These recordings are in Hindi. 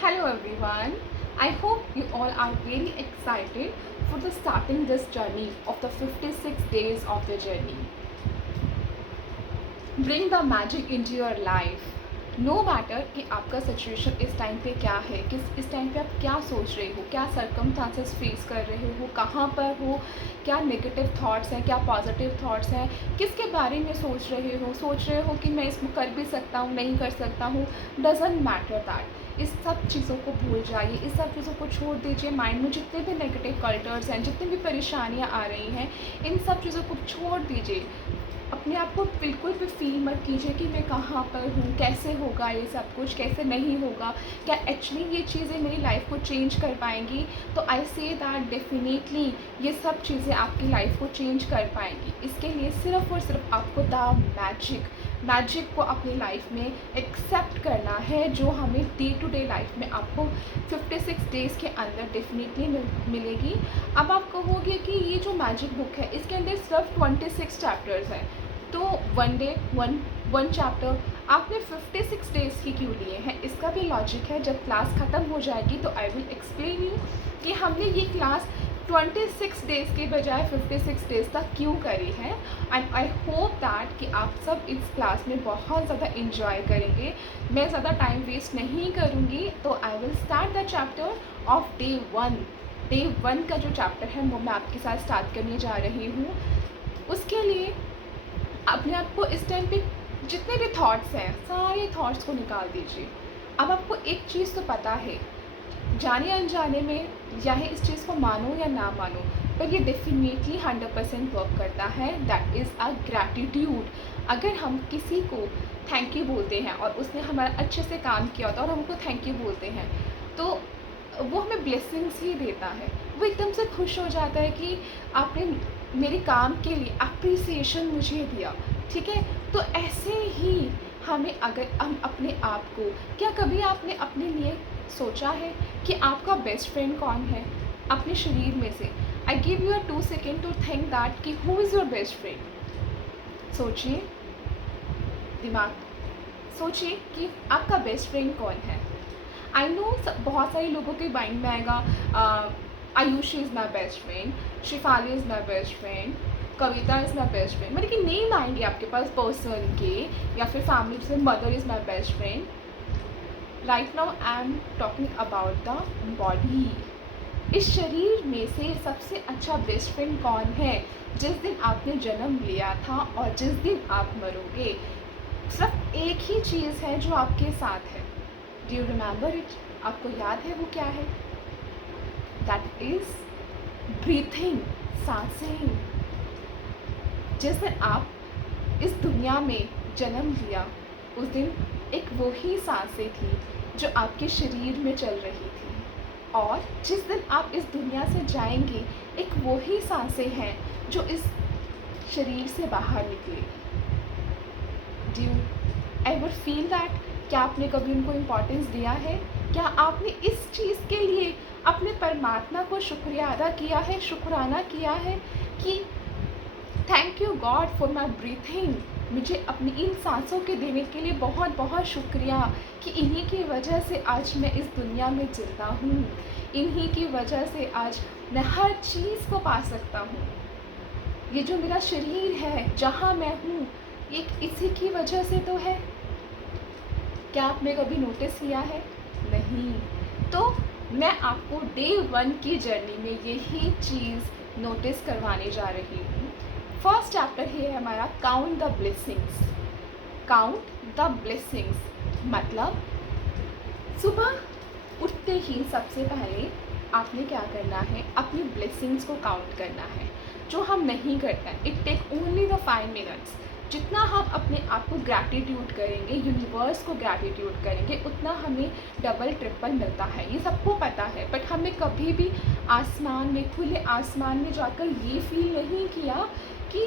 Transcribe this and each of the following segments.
Hello everyone. I hope you all are very excited for the starting this journey of the 56 days of the journey. Bring the magic into your life. No matter कि आपका सिचुएशन इस टाइम पे क्या है, किस इस टाइम पे आप क्या सोच रहे हो, क्या सर्कमस्टांसेस फेस कर रहे हो, कहाँ पर हो, क्या नेगेटिव थॉट्स हैं, क्या पॉजिटिव थॉट्स हैं, किसके बारे में सोच रहे हो कि मैं इसमें कर भी सकता हूँ, नहीं कर सकता हूँ, डजेंट मैटर दैट। इस सब चीज़ों को भूल जाइए, इस सब चीज़ों को छोड़ दीजिए। माइंड में जितने भी नेगेटिव कल्टर्स हैं, जितनी भी परेशानियाँ आ रही हैं, इन सब चीज़ों को छोड़ दीजिए। अपने आप को बिल्कुल भी फील मत कीजिए कि मैं कहाँ पर हूँ, कैसे होगा ये सब कुछ, कैसे नहीं होगा, क्या एक्चुअली ये चीज़ें मेरी लाइफ को चेंज कर पाएंगी। तो आई से दैट डेफिनेटली ये सब चीज़ें आपकी लाइफ को चेंज कर पाएंगी। इसके लिए सिर्फ़ और सिर्फ आपको द मैजिक को अपनी लाइफ में एक्सेप्ट करना है, जो हमें डे टू डे लाइफ में आपको 56 डेज़ के अंदर डेफिनेटली मिलेगी। अब आप कहोगे कि ये जो मैजिक बुक है इसके अंदर सिर्फ 26 चैप्टर्स हैं, तो वन डे वन चैप्टर आपने 56 डेज़ की क्यों लिए हैं? इसका भी लॉजिक है। जब क्लास ख़त्म हो जाएगी तो आई विल एक्सप्लेन यू कि हमने ये क्लास 26 डेज़ के बजाय 56 डेज़ तक क्यों करी है। एंड आई होप दैट कि आप सब इस क्लास में बहुत ज़्यादा इंजॉय करेंगे। मैं ज़्यादा टाइम वेस्ट नहीं करूँगी, तो I will start the chapter of day one का जो चैप्टर है वो मैं आपके साथ स्टार्ट करने जा रही हूँ। उसके लिए अपने आप को इस टाइम पे जितने भी थॉट्स हैं, सारे थॉट्स को निकाल दीजिए। अब आपको एक चीज़ तो पता है, जाने अनजाने में, चाहे इस चीज़ को मानो या ना मानो, पर ये डेफिनेटली 100% वर्क करता है। That is a gratitude. अगर हम किसी को थैंक यू बोलते हैं और उसने हमारा अच्छे से काम किया होता है और हमको थैंक यू बोलते हैं, तो वो हमें ब्लेसिंग्स ही देता है। वो एकदम से खुश हो जाता है कि आपने मेरे काम के लिए अप्रिसिएशन मुझे दिया, ठीक है। तो ऐसे ही हमें, अगर हम अपने आप को, क्या कभी आपने अपने लिए सोचा है कि आपका बेस्ट फ्रेंड कौन है अपने शरीर में से? I give you 2 second to think that कि who is your best friend. सोचिए, दिमाग सोचिए कि आपका बेस्ट फ्रेंड कौन है। आई नो बहुत सारे लोगों के माइंड में आएगा Ayushi is my best friend, Shifali is my best friend, Kavita is my best friend. मतलब कि नेम आएंगे आपके पास पर्सन के, या फिर फैमिली से mother is my best friend. Right now I am talking about the body. इस शरीर में से सबसे अच्छा बेस्ट फ्रेंड कौन है? जिस दिन आपने जन्म लिया था और जिस दिन आप मरोगे, सिर्फ एक ही चीज़ है जो आपके साथ है। Do you remember it? आपको याद है वो क्या है? दैट इज़ ब्रीथिंग, सांसें। जिस दिन आप इस दुनिया में जन्म लिया, उस दिन एक वो ही सांसें थी जो आपके शरीर में चल रही थी, और जिस दिन आप इस दुनिया से जाएंगे, एक वो ही सांसें हैं जो इस शरीर से बाहर निकलेगी। Do you ever feel that? क्या आपने कभी उनको इम्पोर्टेंस दिया है? क्या आपने इस चीज़ के लिए अपने परमात्मा को शुक्रिया अदा किया है, शुक्राना किया है कि thank you God for my breathing. मुझे अपनी इन सांसों के देने के लिए बहुत बहुत शुक्रिया कि इन्हीं की वजह से आज मैं इस दुनिया में जिंदा हूँ, इन्हीं की वजह से आज मैं हर चीज़ को पा सकता हूँ। ये जो मेरा शरीर है, जहाँ मैं हूँ, ये इसी की वजह से तो है। क्या आपने कभी नोटिस किया है? नहीं। तो मैं आपको डे 1 की जर्नी में यही चीज़ नोटिस करवाने जा रही हूँ। फर्स्ट चैप्टर है हमारा count the blessings. Count the blessings मतलब सुबह उठते ही सबसे पहले आपने क्या करना है, अपनी ब्लेसिंग्स को काउंट करना है, जो हम नहीं करते हैं। It take only the 5 minutes. जितना हम अपने आप को ग्रैटिट्यूड करेंगे, यूनिवर्स को ग्रैटिट्यूड करेंगे, उतना हमें डबल ट्रिपल मिलता है। ये सबको पता है, बट हमने कभी भी आसमान में, खुले आसमान में जाकर ये फील नहीं किया कि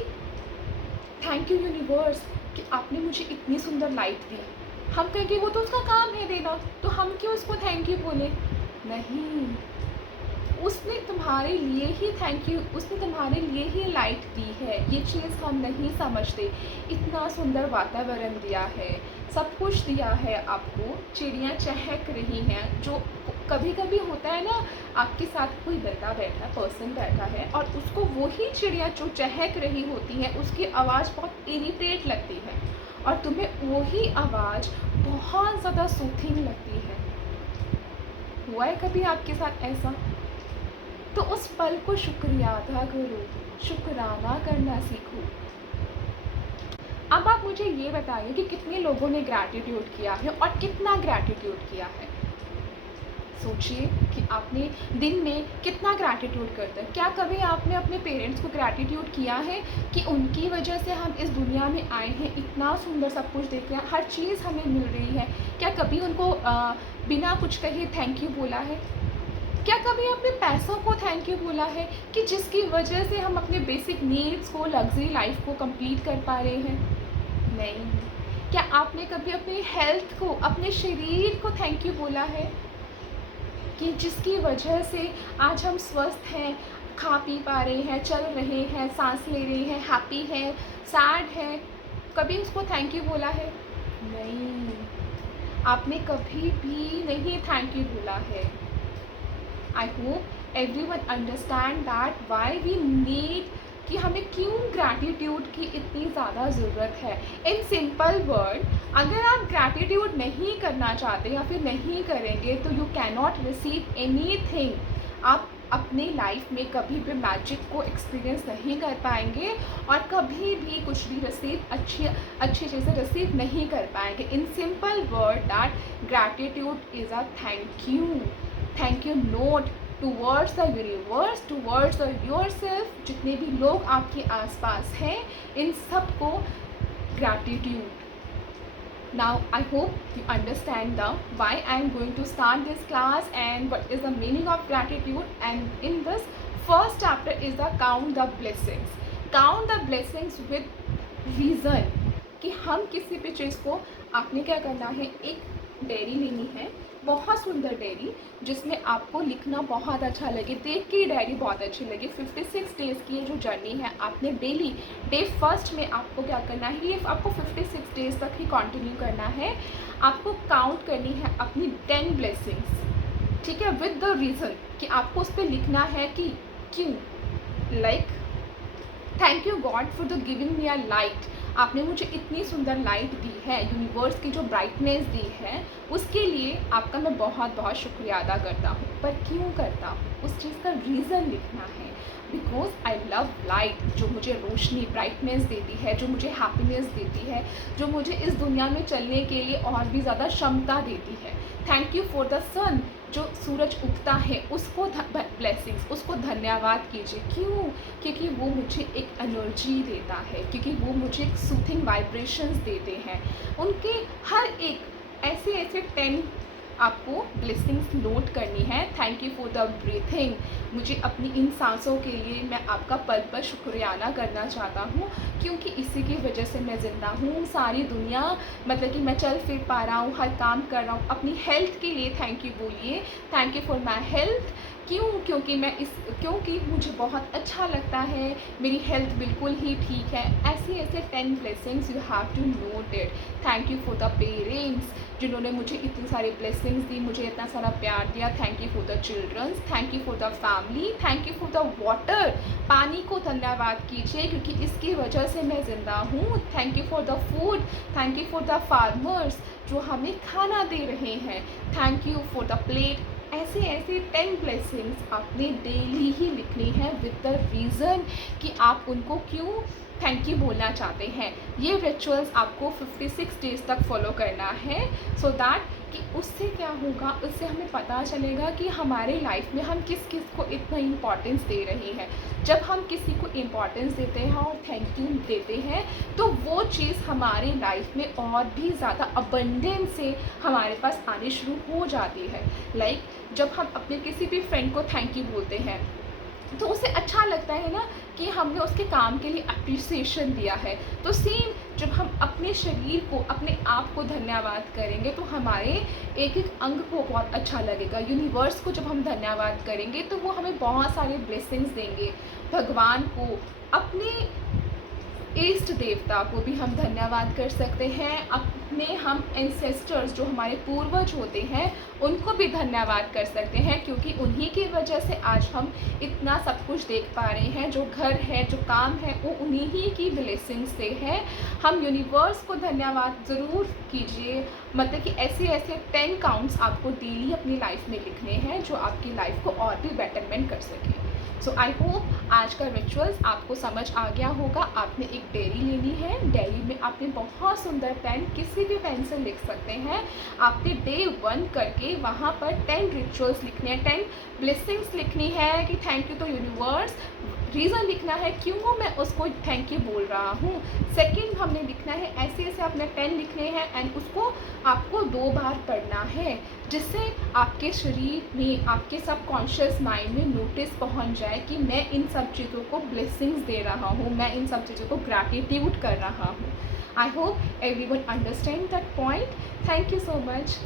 थैंक यू यूनिवर्स कि आपने मुझे इतनी सुंदर लाइफ दी। हम कहेंगे वो तो उसका काम है देना, तो हम क्यों उसको थैंक यू बोले? नहीं, उसने तुम्हारे लिए ही थैंक यू, उसने तुम्हारे लिए ही लाइट दी है। ये चीज़ हम नहीं समझते। इतना सुंदर वातावरण दिया है, सब कुछ दिया है आपको, चिड़ियाँ चहक रही हैं। जो कभी कभी होता है ना, आपके साथ कोई बंदा बैठा, पर्सन बैठा है, और उसको वही चिड़िया जो चहक रही होती है उसकी आवाज़ बहुत इरिटेट लगती है, और तुम्हें वही आवाज़ बहुत ज़्यादा सूथिंग लगती है। हुआ है कभी आपके साथ ऐसा? तो उस पल को शुक्रिया अदा करो, शुक्राना करना सीखो। अब आप मुझे ये बताइए कि कितने लोगों ने ग्रैटिट्यूड किया है और कितना ग्रैटिट्यूड किया है। सोचिए कि आपने दिन में कितना ग्रैटिट्यूड करते हैं। क्या कभी आपने अपने पेरेंट्स को ग्रैटिट्यूड किया है कि उनकी वजह से हम इस दुनिया में आए हैं, इतना सुंदर सब कुछ देख रहे हैं, हर चीज़ हमें मिल रही है। क्या कभी उनको बिना कुछ कहे थैंक यू बोला है? क्या कभी आपने पैसों को थैंक यू बोला है कि जिसकी वजह से हम अपने बेसिक नीड्स को, लग्जरी लाइफ को कंप्लीट कर पा रहे हैं? नहीं। क्या आपने कभी अपनी हेल्थ को, अपने शरीर को थैंक यू बोला है कि जिसकी वजह से आज हम स्वस्थ हैं, खा पी पा रहे हैं, चल रहे हैं, सांस ले रहे हैं, हैप्पी हैं, सैड हैं? कभी उसको थैंक यू बोला है? नहीं, आपने कभी भी नहीं थैंक यू बोला है। I hope everyone understand that why we need, कि हमें क्यों ग्रैटिट्यूड की इतनी ज़्यादा ज़रूरत है। इन सिंपल वर्ड, अगर आप ग्रैटिट्यूड नहीं करना चाहते या फिर नहीं करेंगे तो you can not receive anything. आप अपनी लाइफ में कभी भी मैजिक को एक्सपीरियंस नहीं कर पाएंगे और कभी भी कुछ भी अच्छी चीज़ें रिसीव नहीं कर पाएंगे। In simple word that gratitude is a thank you note towards the universe, towards yourself. जितने भी लोग आपके आसपास हैं, इन सब को gratitude. Now I hope you understand the why I am going to start this class and what is the meaning of gratitude. And in this first chapter is the count the blessings. Count the blessings with reason, कि हम किसी भी चीज़ को, आपने क्या करना है, एक डायरी लेनी है, बहुत सुंदर डायरी, जिसमें आपको लिखना बहुत अच्छा लगे, देख के डायरी बहुत अच्छी लगे। 56 डेज़ की ये जो जर्नी है, आपने डेली डे फर्स्ट में आपको क्या करना है, ये आपको 56 डेज़ तक ही कंटिन्यू करना है। आपको काउंट करनी है अपनी 10 ब्लेसिंग्स, ठीक है, विद द रीज़न, कि आपको उस पर लिखना है कि क्यों। Like thank you God for the giving me a light. आपने मुझे इतनी सुंदर लाइट दी है, यूनिवर्स की जो ब्राइटनेस दी है, उसके लिए आपका मैं बहुत बहुत शुक्रिया अदा करता हूँ। पर क्यों करता हूँ, उस चीज़ का रीज़न लिखना है। बिकॉज आई लव लाइट, जो मुझे रोशनी, ब्राइटनेस देती है, जो मुझे हैप्पीनेस देती है, जो मुझे इस दुनिया में चलने के लिए और भी ज़्यादा क्षमता देती है। थैंक यू फॉर द सन, जो सूरज उगता है उसको ब्लेसिंग्स, उसको धन्यवाद कीजिए। क्यों? क्योंकि वो मुझे एक एनर्जी देता है, क्योंकि वो मुझे एक सूथिंग वाइब्रेशंस देते हैं। उनके हर एक ऐसे 10 आपको ब्लेसिंग्स नोट करनी है। Thank you for the breathing, मुझे अपनी इन सांसों के लिए मैं आपका पल पल शुक्रियाना करना चाहता हूँ, क्योंकि इसी की वजह से मैं ज़िंदा हूँ। सारी दुनिया, मतलब कि मैं चल फिर पा रहा हूँ, हर काम कर रहा हूँ। अपनी हेल्थ के लिए थैंक यू बोलिए, thank you for my health. क्यों? क्योंकि मुझे बहुत अच्छा लगता है, मेरी हेल्थ बिल्कुल ही ठीक है। ऐसे 10 blessings you have to note it. Thank you for the parents, जिन्होंने मुझे इतनी सारी ब्लेसिंग्स दी, मुझे इतना सारा प्यार दिया। Thank you for the childrens, thank you for the family, thank you for the water. पानी को धन्यवाद कीजिए, क्योंकि इसकी वजह से मैं ज़िंदा हूँ। Thank you for the food, thank you for the farmers, जो हमें खाना दे रहे हैं। Thank you for the plate. ऐसे 10 ब्लेसिंग्स आपने डेली ही लिखनी है विद द रीज़न कि आप उनको क्यों थैंक यू बोलना चाहते हैं। ये रिचुअल्स आपको 56 डेज़ तक फॉलो करना है, सो दैट कि उससे क्या होगा, उससे हमें पता चलेगा कि हमारे लाइफ में हम किस किस को इतना इम्पॉर्टेंस दे रहे हैं। जब हम किसी को इम्पॉर्टेंस देते हैं और थैंक यू देते हैं, तो वो चीज़ हमारी लाइफ में और भी ज़्यादा अबंडेंस से हमारे पास आने शुरू हो जाती है। लाइक जब हम अपने किसी भी फ्रेंड को थैंक यू बोलते हैं, तो उसे अच्छा लगता है ना कि हमने उसके काम के लिए अप्रिसिएशन दिया है। तो सेम जब हम अपने शरीर को, अपने आप को धन्यवाद करेंगे तो हमारे एक-एक अंग को बहुत अच्छा लगेगा। यूनिवर्स को जब हम धन्यवाद करेंगे तो वो हमें बहुत सारे ब्लेसिंग्स देंगे। भगवान को, अपने इष्ट देवता को भी हम धन्यवाद कर सकते हैं। अपने हम एंसेस्टर्स जो हमारे पूर्वज होते हैं उनको भी धन्यवाद कर सकते हैं, क्योंकि उन्हीं की वजह से आज हम इतना सब कुछ देख पा रहे हैं। जो घर है, जो काम है, वो उन्हीं ही की ब्लेसिंग से है। हम यूनिवर्स को धन्यवाद ज़रूर कीजिए। मतलब कि ऐसे ऐसे 10 काउंट्स आपको डेली अपनी लाइफ में लिखने हैं जो आपकी लाइफ को और भी बेटरमेंट कर सकें। सो आई होप आज का रिचुअल्स आपको समझ आ गया होगा। आपने एक डायरी लेनी है, डायरी में आपने बहुत सुंदर पेन, किसी भी पेन से लिख सकते हैं। आपने डे 1 करके वहाँ पर 10 रिचुअल्स लिखने हैं, 10 ब्लेसिंग्स लिखनी है कि thank you to universe. Reason लिखना है क्यों मैं उसको थैंक यू बोल रहा हूँ। सेकंड हमने लिखना है, ऐसे ऐसे आपने 10 लिखने हैं एंड उसको आपको 2 बार पढ़ना है, जिससे आपके शरीर में, आपके सबकॉन्शियस माइंड में नोटिस पहुंच जाए कि मैं इन सब चीज़ों को ब्लेसिंग्स दे रहा हूँ, मैं इन सब चीज़ों को ग्रैटिट्यूड कर रहा हूँ। I hope everyone understand that point. Thank you so much.